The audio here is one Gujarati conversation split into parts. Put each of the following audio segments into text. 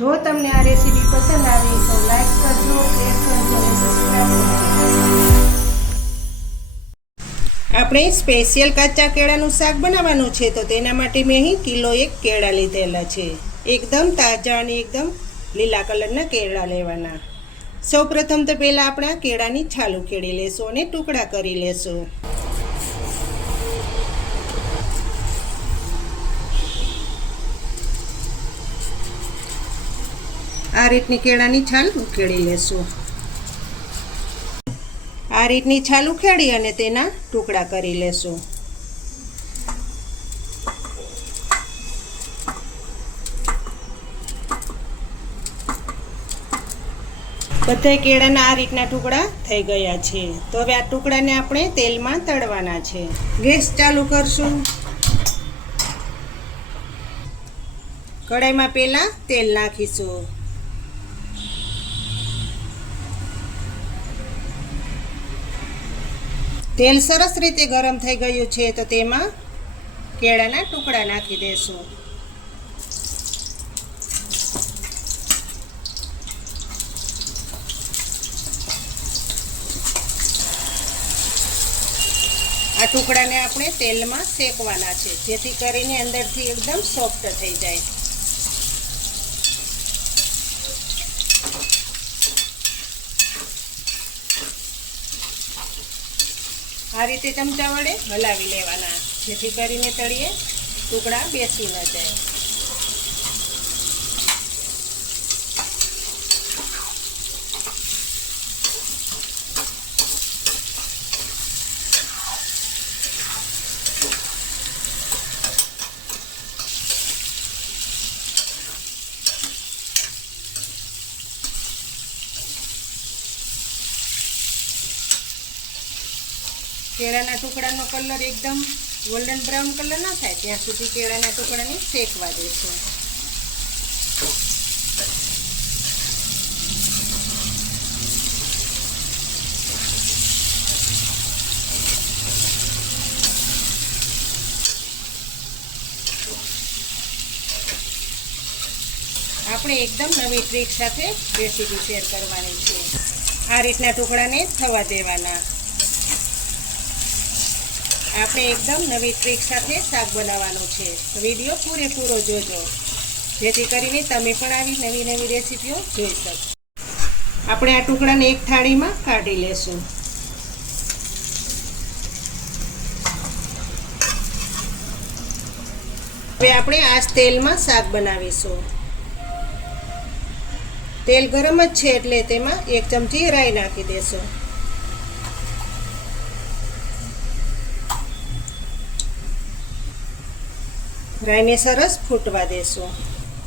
જો તમને આ રેસીપી પસંદ આવી તો લાઈક કરજો, શેર કરજો અને સબસ્ક્રાઇબ કરજો। આપણે સ્પેશિયલ કાચા કેળાનું શાક બનાવવાનું છે તો તેના માટે મેં અહીં કિલો 1 કેળા લીધેલા છે। એકદમ તાજા અને એકદમ લીલા કલરના કેળા લેવાના। સૌપ્રથમ તો પહેલાં આપણે કેળાની છાલ ઉખેડી લેશું અને ટુકડા કરી લેશું। આ રીતની કેળાની છાલ ઉખેડી લેશું। આ રીતની છાલ ઉખેડી અને તેના ટુકડા કરી લેશું। બધા કેળાના આ રીતના ટુકડા થઈ ગયા છે। તો હવે આ ટુકડાને આપણે તેલમાં તળવાના છે। ગેસ ચાલુ કરશું। કઢાઈમાં પહેલાં તેલ નાખીશું। તેલ સરસ રીતે ગરમ થઈ ગયું છે તો તેમાં કેળાના ટુકડા નાખી દેશું। આ ટુકડાને આપણે તેલમાં શેકવાના છે જેથી કરીને અંદરથી એકદમ સોફ્ટ થઈ જાય। આ રીતે ચમચા વડે હલાવી લેવાના જેથી કરીને તળિયે ટુકડા બેસી ન જાય। કેળાના ટુકડાનો કલર એકદમ ગોલ્ડન બ્રાઉન કલર ના થાય ત્યાં સુધી કેળાના ટુકડાને શેકવા દેશું। આપણે એકદમ નવી ટ્રીક સાથે રેસીપી શેર કરવાની છે। આ રીતના ટુકડાને થવા દેવાના। આપણે એકદમ નવી ટ્રીક સાથે શાક બનાવવાનું છે તો વિડીયો પૂરેપૂરો જોજો જેથી કરીને તમે પણ આવી નવી નવી રેસીપીઓ જોઈ શકો। આપણે આ ટુકડાને એક થાળીમાં કાઢી લેશું। હવે આપણે આ તેલમાં શાક બનાવીશું। તેલ ગરમ જ છે એટલે તેમાં 1 ચમચી રાઈ નાખી દેશું। રાઈને સરસ ફૂટવા દેશું।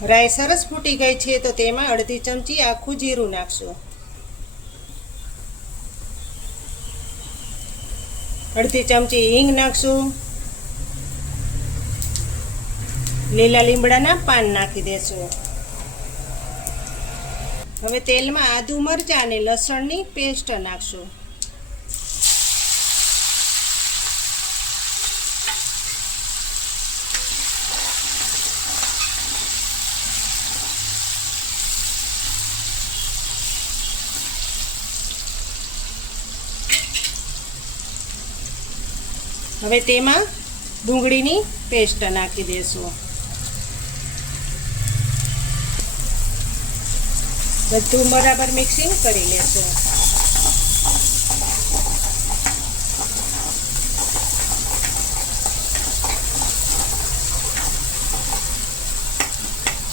રાઈ સરસ ફૂટી ગઈ છે તો તેમાં અડધી ચમચી આખું જીરું નાખશું। અડધી ચમચી હિંગ નાખશું। લીલા લીમડાના પાન નાખી દેશું। હવે તેલમાં આદુ મરચાં અને લસણની પેસ્ટ નાખશું। હવે તેમાં ડુંગળીની પેસ્ટ નાખી દેશું। બધું બરાબર મિક્સિંગ કરી લેશું।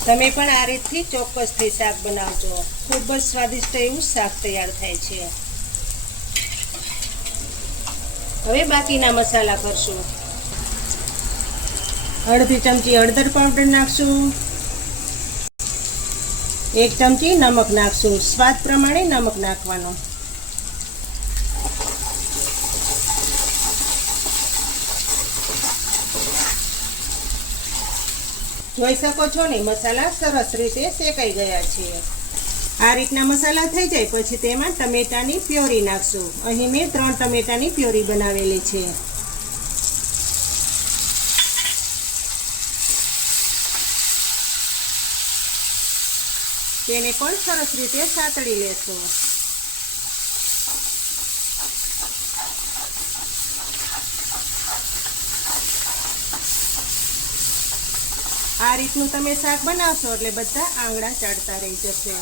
તમે પણ આ રીતથી ચોક્કસથી શાક બનાવજો। ખૂબ જ સ્વાદિષ્ટ એવું શાક તૈયાર થાય છે। હવે બાકીના મસાલા કરશું। અડધી ચમચી હળદર પાવડર નાખશું। 1 ચમચી નમક નાખશું। સ્વાદ પ્રમાણે નમક નાખવાનો। જોઈ શકો છો ને મસાલા સરસ રીતે શેકાઈ ગયા છે। આ રીતના મસાલા થઈ જાય પછી તેમાં ટમેટાની પ્યોરી નાખશું। અહીં મેં 3 ટમેટાની પ્યોરી બનાવેલી છે। તેને પણ સરસ રીતે સાતળી લેશું. આ રીતનું તમે શાક બનાવશો એટલે બધા આંગળા ચાટતા રહી જશે.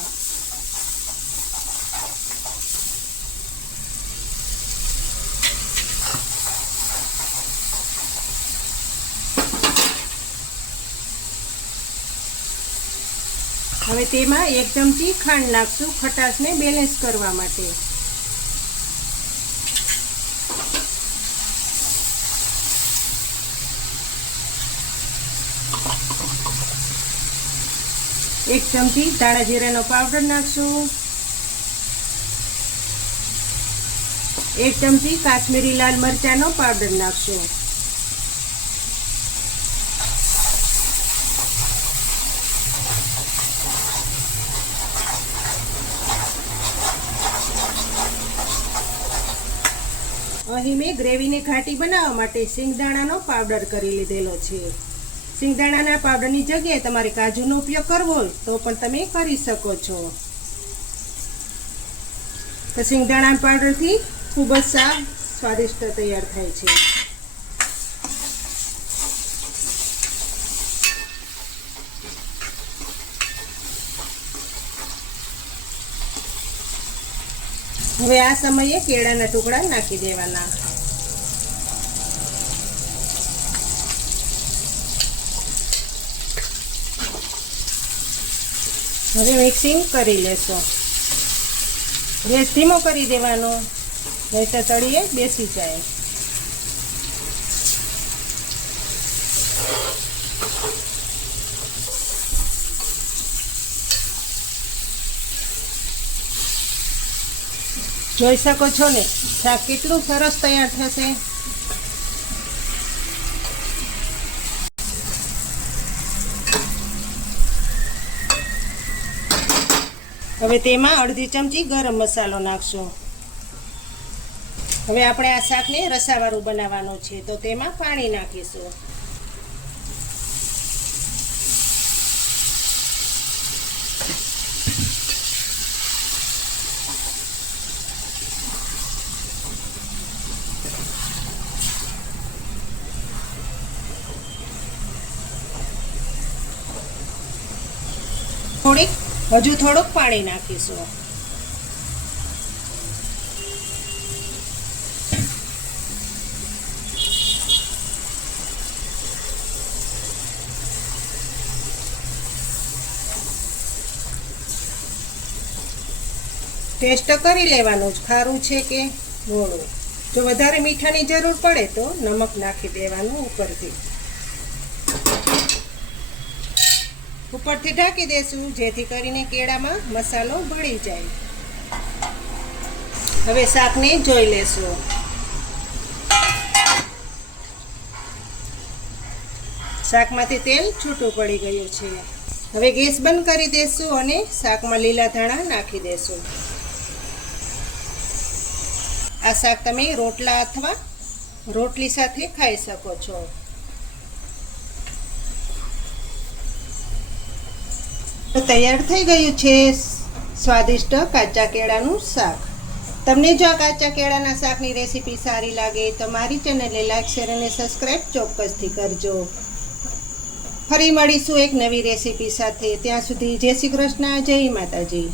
હવે તેમાં 1 ચમચી ખાંડ નાખશું ખટાશને બેલેન્સ કરવા માટે. એક ચમચી ધાણા જીરાનો પાવડર નાખશું. 1 ચમચી કાશ્મીરી લાલ મરચાંનો પાવડર નાખશું. અહીં મેં ગ્રેવીને ઘાટી બનાવવા માટે સિંગદાણાનો પાવડર કરી લીધેલો છે. સિંગદાણાના પાવડરની જગ્યાએ તમારે કાજુનો ઉપયોગ કરવો હોય તો પણ તમે કરી શકો છો. તો સિંગદાણા પાવડરથી ખૂબ જ શાક સ્વાદિષ્ટ તૈયાર થાય છે. હવે આ સમયે કેળાના ટુકડા નાખી દેવાના. હવે મિક્સિંગ કરી લેશો. ગેસ ધીમો કરી દેવાનો, નહીં તો તળીએ બેસી જાય. જોઈ શકો છો ને શાક કેટલું સરસ તૈયાર થશે. હવે તેમાં અડધી ચમચી ગરમ મસાલો નાખશું. હવે આપણે આ શાકને રસાવાળું બનાવવાનું છે તો તેમાં પાણી નાખીશું. હજુ થોડુંક પાણી નાખીશું. ટેસ્ટ કરી લેવાનું જ ખારું છે કે મોળું. જો વધારે મીઠાની જરૂર પડે તો નમક નાખી દેવાનું ઉપરથી. ઉપરથી ઢાંકી દેશું જેથી કરીને કેળામાં મસાલો ભળી જાય. હવે શાકને જોઈ લેશું. શાકમાંથી તેલ છૂટું પડી ગયું છે. હવે ગેસ બંધ કરી દેશું અને શાકમાં લીલા ધાણા નાખી દેશું. આ શાક તમે રોટલા અથવા રોટલી સાથે ખાઈ શકો છો. તૈયાર થઈ ગયું છે સ્વાદિષ્ટ કાચા કેળાનું શાક. તમને જો આ કાચા કેળાના શાકની રેસીપી સારી લાગે તો મારી ચેનલને લાઈક, શેર અને સબસ્ક્રાઈબ ચોક્કસથી કરજો. ફરી મળીશું એક નવી રેસીપી સાથે. ત્યાં સુધી જય શ્રી કૃષ્ણ, જય માતાજી.